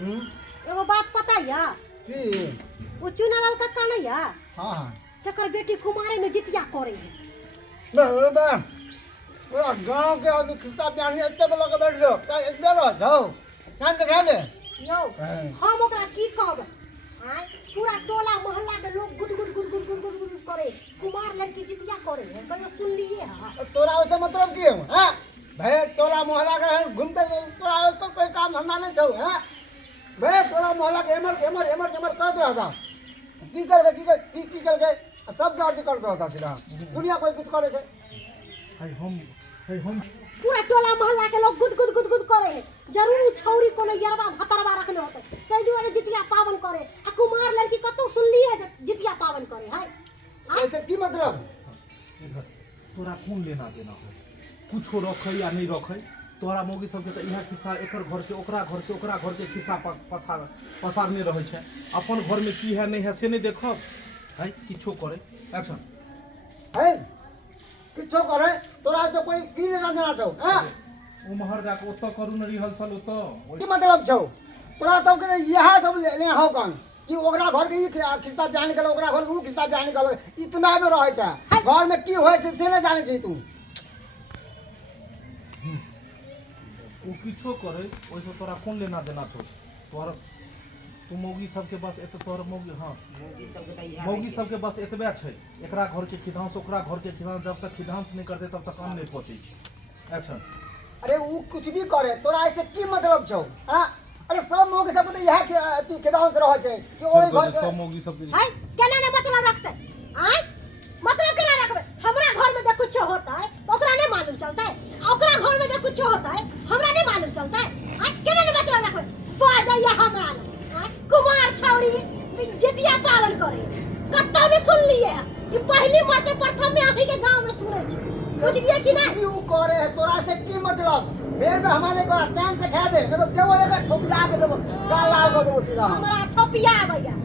एगो बात पता है की वो चुनालाल कक्का नहीं है हां हां जकर बेटी कुमारे में जितिया करे है बे पूरा गांव के आदमी किस्सा बयानी इतने बोला के बैठ जाओ का एक बेर जाओ कान के खा ले यो हम ओकरा की कहब हां पूरा टोला मोहल्ला के लोग गुद गुद गुद गुद गुद गुद गुद करे कुमार लड़की जितिया करे है कहियो सुन लिए हां तोरा उसे मतलब की है हां भाई टोला मोहल्ला के घूमते तोरा तो कोई काम धंधा नहीं छौ हां भाई टोला मोहल्ला के एमर कर रहा था की करके सब जाति कर रहा था सिरा दुनिया कोई कुछ करे थे हम पूरा टोला मोहल्ला के लोग गुद गुद गुद गुद करे है जरूर छौरी कोनो यरवा भतरवा रखले होते तै दुआरे जितिया पावन करे आ कुमार लड़की कतो सुन ली है जितिया पावन करे है ऐसे की मतलब तोरा कौन लेना देना है कुछो रखै या नहीं रखै तोरा मौगी सबके त इहा खिस्सा एकर घर के ओकरा घर के खिस्सा पसारने रहै छै अपन घर में की है नहीं है से नहीं देखब है किछो करे एक्शन है किछो करे तोरा तो कोई की लेना देना छौ हां उमहर जाके ओत करू न रिहर्सल ओत की मतलब छौ तोरा तब के यहा सब ले हो कन कि ओकरा घर के खिस्सा बयान कर ओकरा घर उ खिस्सा बयान कर इतना में रहै छै घर में की होय से नहीं जाने छै तू वो किछो करे ओइसे तोरा कौन लेना देना छौ तोरा तू मौगी सबके बस एत तोर मौगी हां मौगी सबके बस एतबे छै एकरा घर के खिदांस ओकरा घर के खिदांस जब तक खिदांस नहीं करते तब तक काम नहीं पहुंचे छै एक्शन अरे वो कुछ भी करे तोरा ऐसे की मतलब छौ हां अरे सब मौगी सब तो यहा की खिदांस रह छै कि ओई घर के सब मौगी सब है केना ने मतलब रखते आय मतलब केना रखबे हमरा घर में कुछ होता है तो ओकरा नहीं मालूम चलता है ओकरा घर में कुछ होता है हमरा नहीं मालूम चलता है आय केना ने मतलब रखबे तो आ जाइए हमरा कुमार छौरी जितिया पावन करे कत्तो ने सुन लिए कि पहली मरते प्रथम में आही के गांव में सुनै छी बुझलिए कि नहीं यू करे है तोरा से की मतलब फिर में हमारे को चांस से खा दे मैं तो देवो एका ठोकिया के देबो गाल लाल कर देबो सीधा हमरा ठोपिया भैया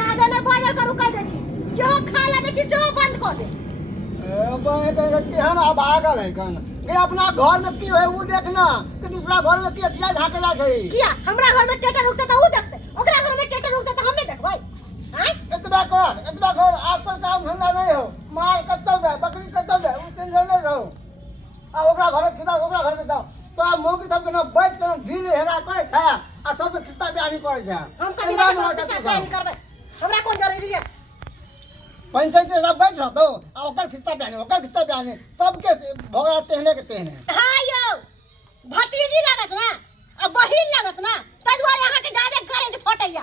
ज्यादा ने बाजल करू कह दे छी जो खा ले दे छी से बंद कर दे ए बे के केहन अब आगल है कन ये अपना घर में की है वो देखना कि दूसरा घर में की किया झाके जा छै किया हमरा घर में टेटर रुकते तो वो देखते ओकरा घर में टेटर रुकते तो हम नहीं देखबै हैं इतना कर आप कोई काम धंधा नहीं हो माल कत्तो दे बकरी कत्तो दे उस टेंशन नहीं रहो आ ओकरा घर खिदा ओकरा घर खिदा तो आप मौकी सब के ना बैठ के धीरे हेरा करे था आ सब के खिस्सा बयानी करे था हम कहीं नहीं करबै हमरा कोन जरूरी है पंचायत सब बैठ रहो तो आ ओकर खिस्सा बयानी सबके भोगड़ा तेहने के तेहने हां यो भतीजी लागत ना अब बहिन लागत ना तै दुआरे यहां के ज्यादा करेंट फटैया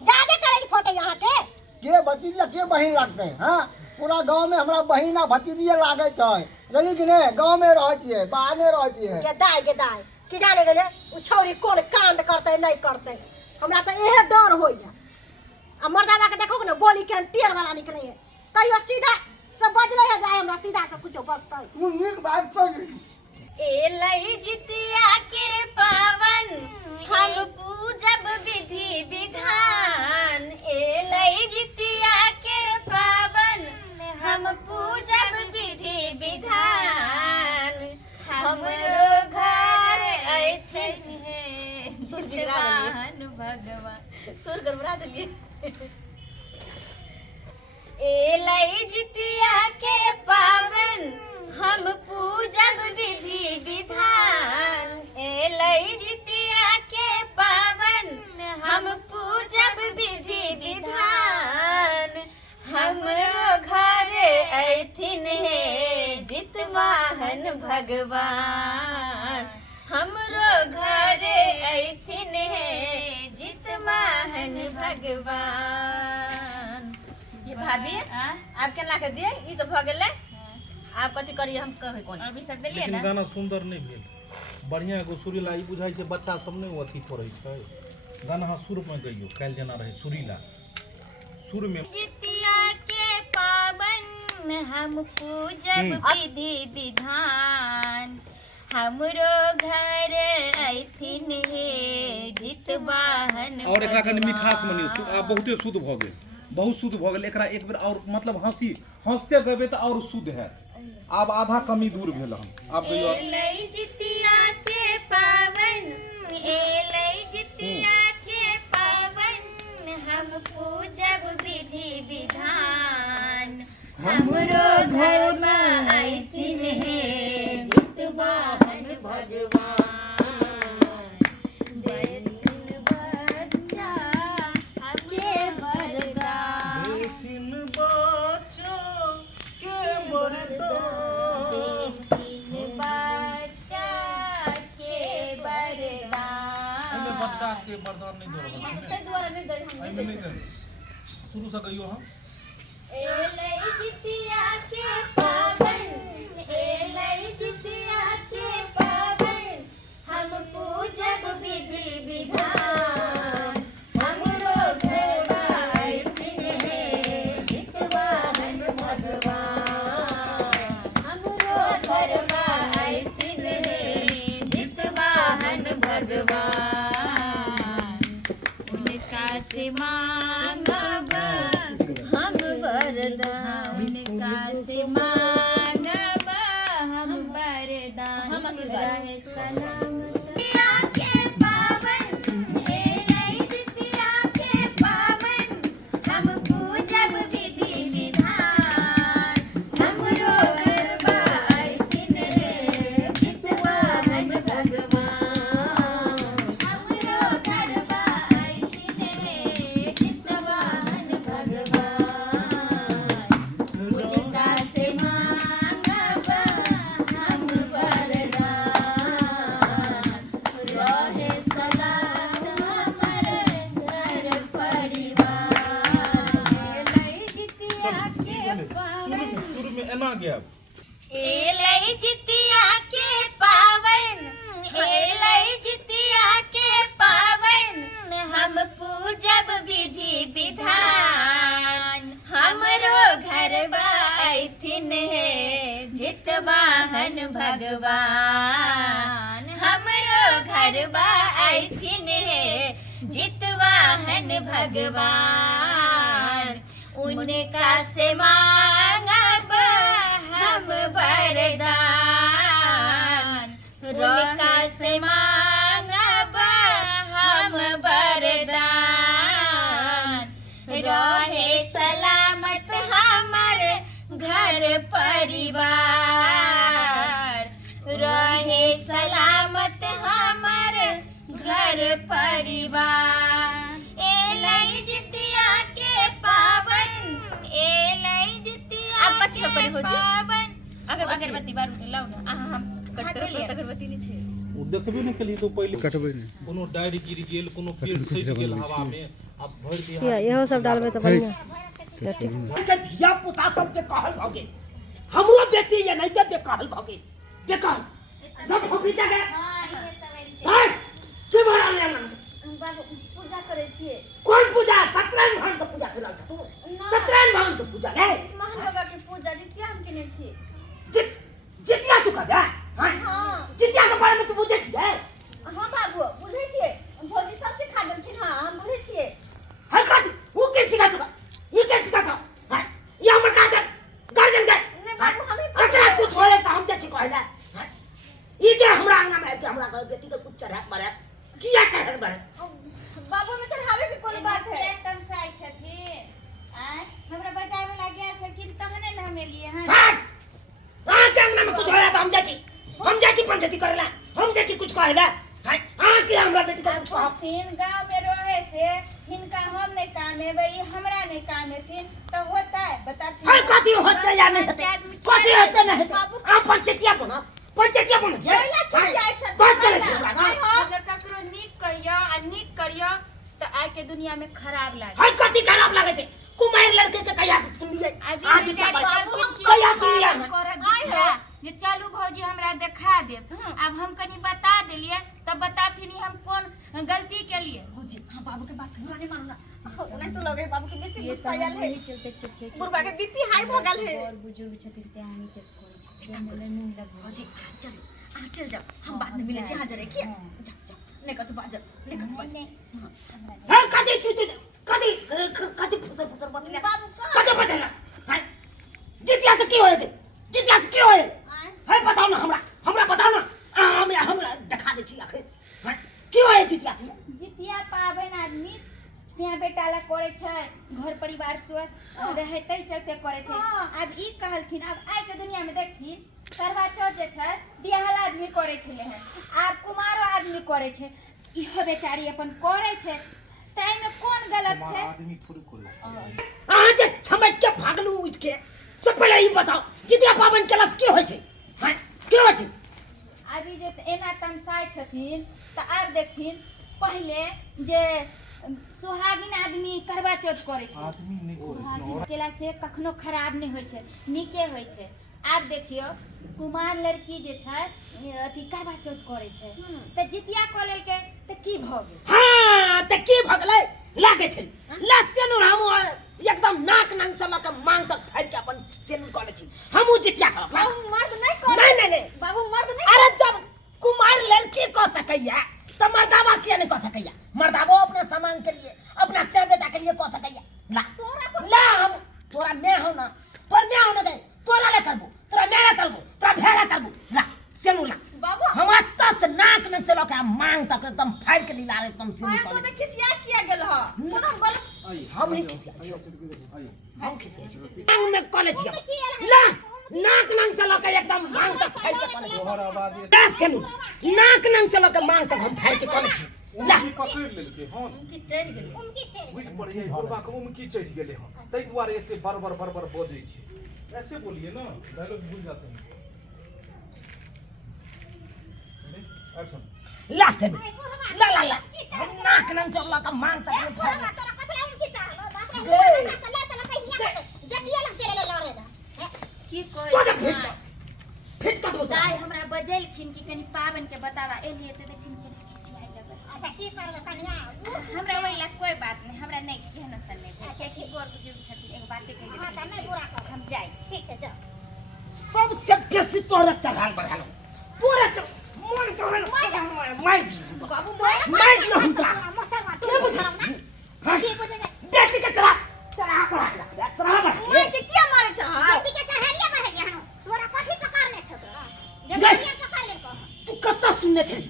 ज्यादा करेंट फटैया यहां के भतीजिया के बहिन लागते हां पूरा गांव में हमरा बहिना भतीजिया लागे छै जानी कि नहीं गांव में रहै छियै बाहर नहीं रहै छियै गेदाय की जाने गेले उ छौरी कोन कांड करते नहीं करते हमरा त एहे डर होइया आ मर्दावा के देखो ना बोली के टेर वाला निकले है कहियो सीधा सब बजले है जाए हमरा सीधा से कुछो बसतै तू नीक बात कर ए लई जितिया के पावन हम पूजब विधि विधान ए लई जितिया के पावन हम पूजब विधि विधान हमरो घर ऐठन है सुरबिरान भगवान सुर गरबरा दिए ए लई जितिया के पावन हम पूजब विधि विधान ए लई जितिया के पावन हम पूजब विधि विधान हमरो घर ऐथिन है जितवाहन भगवान हमरो घर ऐथिन है जितवाहन भगवान ये भाभी आप केना के दिए ई तो भ गेलै आप कथी करिए हम कहे कोन अभी सब देलिए ना गाना सुंदर नहीं भेल बढ़िया एगो सुरीला ई बुझाई छै बच्चा सब नहीं अथी पड़ै छै गाना हां सुर में गइयो काल जना रहे सुरीला सुर में जितिया के पावन हम पूजब विधि विधान हमरो घर ऐथिन हे जितवाहन और एकरा कनी मिठास मनी आ बहुते शुद्ध भ गेल बहुत शुद्ध भ गेल एकरा एक बेर और मतलब हंसते गबे त और शुद्ध है अब आधा कमी दूर भेल हम आप ए लई जितिया के पावन ए लई जितिया हमरो घर में आइथिन हे जितवाहन भगवान देथिन बच्चा के वरदान देथिन बच्चा के वरदान देथिन बच्चा के वरदान एमे बच्चा के वरदान नहीं दे रहल छै ताहि दुआरे नहि दै हम एमे नहीं दे शुरू से गइयो हम एलै जितिया के पावन एलै जितिया के पावन हम पूजब विधि विधान हमरो घरवा आइथिन हे जितवाहन भगवान हमरो घरवा आइथिन हे जितवाहन भगवान उनका से मांगब हम वरदान उनका से मांगब हम वरदान रहे सलामत जितिया के पावन एलै जितिया के पावन हम पूजब विधि विधान हमरो घरवा आइथिन हे जितवाहन भगवान हमरो घरवा आइथिन हे जितवाहन भगवान उनका से मांगब हम वरदान रहे सलामत हमर घर परिवार एलै जितिया के पावन शुरू में एना गया एलै जितिया के पावन एलै जितिया के पावन हम पूजब विधि विधान हमरो घरवा आइथिन हे जितवाहन भगवान हमरो घरवा आइथिन हे जितवाहन भगवान उनका से मांगब हम वरदान उनका से मांगब हम वरदान रहे सलामत हमर घर परिवार रहे सलामत हमर घर परिवार एलै जितिया के पावन एलै जितिया के पावन अगरबत्ती बार लाउ ना अहाँ हम अगरबत्ती नहीं छै ओ देखबे नहीं कली तो पहले कटबै नहीं कोनो डाइर गिर गेल कोनो पेड़ सज गेल हवा में अब भर दिया इहो सब डालबै तऽ बढ़िया के धिया पुता सब बेकहल भ गेल हमरो बेटी ये नहीं ते बेकहल भ गेल बेकहल न फोफी जगह हाय के बड़ा ले बाबू पूजा करे छिए कोन पूजा सत्यनारायण भगवान के पूजा करल छ तू सत्यनारायण भगवान के पूजा रे महान बाबा के पूजा जितिया हम केने छिए जितिया तू कर हां हां जितिया के बारे में तू बुझै छियै हां बाबू बुझै छिए भौजी सब सिखा देलखिन हां हम बुझै छिए हाय कथि वो के सिखा तू ये के सिखा का हाय ये हमर गार्जियन के नहीं बाबू हमें अकरा कुछ होले त हम जे छी कहला ई जे हमरा अंगना में आबि के हमरा बेटी के कुछ चढ़ा मारे किया चढ़ा मारे बाबू में चढ़ावे के कोन बात है कम से आई छथि आय हमरा बजावे लाग गेल छथिन तहने न हम एलिए हां हां के अंगना में कुछ होया त हम जाची पंचायती करेला हम जाची कुछ कहला हाय के हमरा बेटी के कुछ कह फिन गांव में रहे से हिनका हम नहीं कामेबै ई हमरा नहीं कामेथिन तो होता है बताती हाय कथि होते या नहीं होते कथि होते नहीं होते आ पंचायतिया बनो ये बात करे छी हमरा ना अगर ककरो नीक कहियो आ नीक करियो तो आइ के दुनिया में खराब लागे हाय कथि खराब लागे छै कुमार लड़के के कहिया से सुनलिए आज के बाबू हम कहिया सुनलिए जे चलू भौजी हमरा देखा देब अब हम कनी बता देलिए तब बताथिन हम कौन गलती के लिए भौजी हां बाबू के बात हमरा नहीं मानना नहीं तो लगे बाबू के बेसी गुस्सा आयल है बुढ़वा के बीपी हाई भ गेल है और बुजुर्ग छथिन ते आनी चेक करे छै भौजी चल चल जाओ हम बाद में मिले छी हां जरे किया जाओ नहीं कत बाजब हां कथि फुसर बतिया बाबू कथि बतेला हाय जितिया से की होए है बताओ ना हमरा बताओ ना हम देखा दे छी आखिर हां की होए जितिया से जितिया पावन आदमी सिया बेटा ला करे छै, घर परिवार स्वस्थ रहे तै चलते करे छै। अब ई कहलखिन अब आइ के दुनिया में देखी करवा चौथ जे छै बियाहल आदमी करे छले हैं, आब कुमारो आदमी करे छै। इहो बेचारी अपन करे छै, ताई में कोन गलत छै? आदमी थोड़ी करे अहाँ जे छमक के भागलू उठ के, से पहले ई बताओ जितिया पाबन केलस की होय छै? हां की होय छै? अभी जे एना तमसाई छथिन त आब देखथिन पहले जे सुहागिन आदमी करवा चौथ करे छै, आदमी नहीं करे सुहागिन केला से कखनो खराब नहीं होय छै, नीके होय छै। आब देखियो कुमार लड़की जे छै अथी करवा चौथ करे छै त जितिया क लेल के त की भ गेल? हां त की भगलै लागे छै लसेनु हमु एकदम नाक नंग से लक मांग तक फाड़ के अपन सेनु करे छी। हमु जितिया करब। बाबू मर्द नहीं करे। नहीं बाबू मर्द नहीं। अरे जब कुमार लड़की को सकैया तो मर्दावा किया नहीं को सकैया? मर्दावा अपने सामान के लिए, अपना सिर बेटा के लिए को सकैया। ला ला हम तोरा मैं हो ना, पर मैं हो ना दे तोरा ले करबो, तोरा मैं ले करबो, तोरा भेला करबो। ला सेनु ला बाबू हम तस नाक में से लके मांग तक एकदम फाड़ के लीला एकदम सेनु मैं तो कर। खिसिया किया गेल ह कोनो गलत हम ही किसी हम किसी मांग में कॉलेज ला नाक नंग से लके एकदम मांग तक फाड़ के कॉलेज। तोहर आवाज दस सेनु नाक नंग से लके मांग तक हम फाड़ के कॉलेज ला। पकड़ लेलके हन उनकी चढ़ गेल। उनकी चढ़ बुझ पड़िए बुढ़बा के उमकी चढ़ गेले हन, तै दुआरे एते बरबर बजै छै। ऐसे बोलिए ना, डायलॉग भूल जाते हैं। एक्शन। ला सेनु ला ला ला नाक नंग से लके मांग तक हम फाड़ के। तोरा कथला उनकी चढ़ बाप रे हमरा से लड़ तला कहिया गटिया लग चले लड़े ना। की तो कहै जब छै? फिट कर दो। दाई हमरा बजेलखिन कि कनी पाबन के बतावा एलिए त देखिन के खिसियाई लगल। अच्छा की करबे कन्या? हमरा ओइला कोई बात नहीं, हमरा नहीं केहनो सन नहीं है कि गोर बुजुर्ग छथिन एगो बाते कहि हां त दे। नहीं बुरा कर। हम जाई छी। ठीक है जाओ। सबसे बेसी तोरा चढ़ाल बढ़ालो तोरा मन करे मार दी बाबू मार मार दी हम तोरा। मच्छर मार के बुझा हां की बुझे बेटी के चढ़ा बढ़ा चढ़ा बढ़ा मैं के किया मारे छ? बेटी के चढ़ेलिया मारे हन तोरा कथि पकड़ने छ तोरा? जब पकड़ ले को तू कत्ता सुनने थे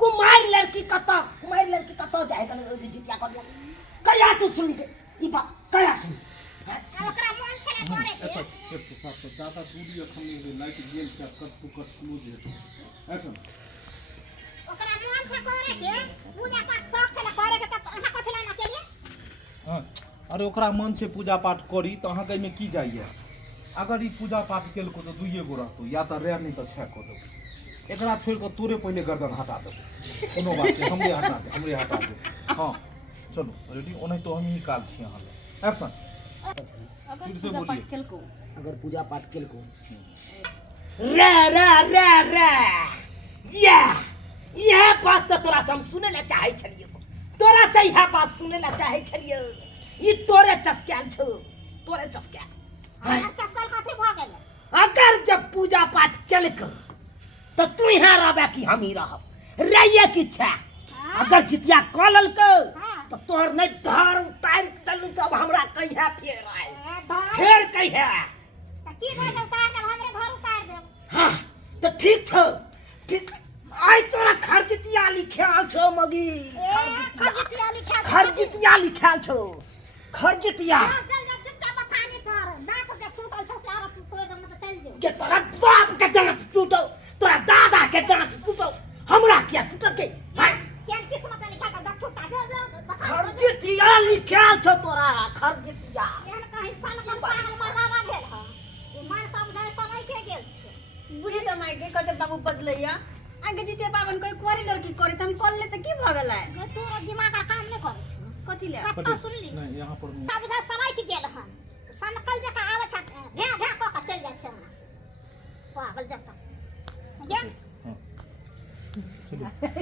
कुमार लड़की कत्ता जाए जितिया कर दिया कया तू सुन के ई बात कया सुन ओकरा मन छले करे के। ज्यादा दूरी अखन लाइट गेल के कट पुकट क्लोज है। एक्शन। ओकरा मन छले करे के पूजा पाठ शौक छले करे के त अहाँ कथि ला ना केलिए? हां अरे ओकरा मन से पूजा पाठ करी त अहाँ के में की जाइए? अगर ई पूजा पाठ केलको तो दुइये गो रहतो, या त रे नहीं त छे को दो। एकरा छोड़ के तोरे पहले गर्दन हटा दे। कोनो बात नहीं, हमरे हटा दे। हां चलो रेडी ओने तो हम ही काल छी अहाँ ले। एक्शन। अगर फिर से पूजा बोलिए। पाठ केलको अगर पूजा पाठ केलको रे रे रे रे यह बात तो तोरा से हम सुने ला चाहे छलिए, तोरा से यह बात सुने ला चाहे छलिए। ई तोरे चस्क्याल छो, तोरे चस्क्याल। हमरा चस्कल कथि भ गेल? अगर जब पूजा पाठ केलक तो तू यहाँ रहबे कि हम ही रहब? रहिए की इच्छा। अगर जितिया कऽ ललको तो तोहर नहीं धर उतार दल तब हमरा कहिया फेर आए फेर कहिया। त की भइल उतार देब हमरे घर उतार देब। हाँ तो ठीक छो ठीक। आई तोरा खरजितिया लिखाल छो मगी, खजितिया लिखा खरजितिया लिखाल छो खरजितिया चल जा चुपचाप मथानी पर दांत के छूटल छ से आर तोरे दम से चल जो। के तोरा बाप के दांत टूटो, तोरा दादा के दांत टूटो, हमरा क्या टूटल के? हाँ? केन किस्मत लिखा के दांत टूटा जो जो खरजितिया लिखाल छो तोरा खरजितिया। एहन कहीं सन के पागल मर्दावा भेल ह। ई मन समझाय समय के गेल छ। बुझी त माय के कते बाबू बदलैया आगे जीते पावन कोई कोरी लड़की करे त हम कर ले त की भ गेलै? तोरा दिमाग का काम नहीं करे छ। कथि ले? कत्ता सुनली? नहीं यहाँ पर नहीं। तब से समय के गेल हन। सनकल जका आवे छ भे भे क के चल जाय छ। पागल जका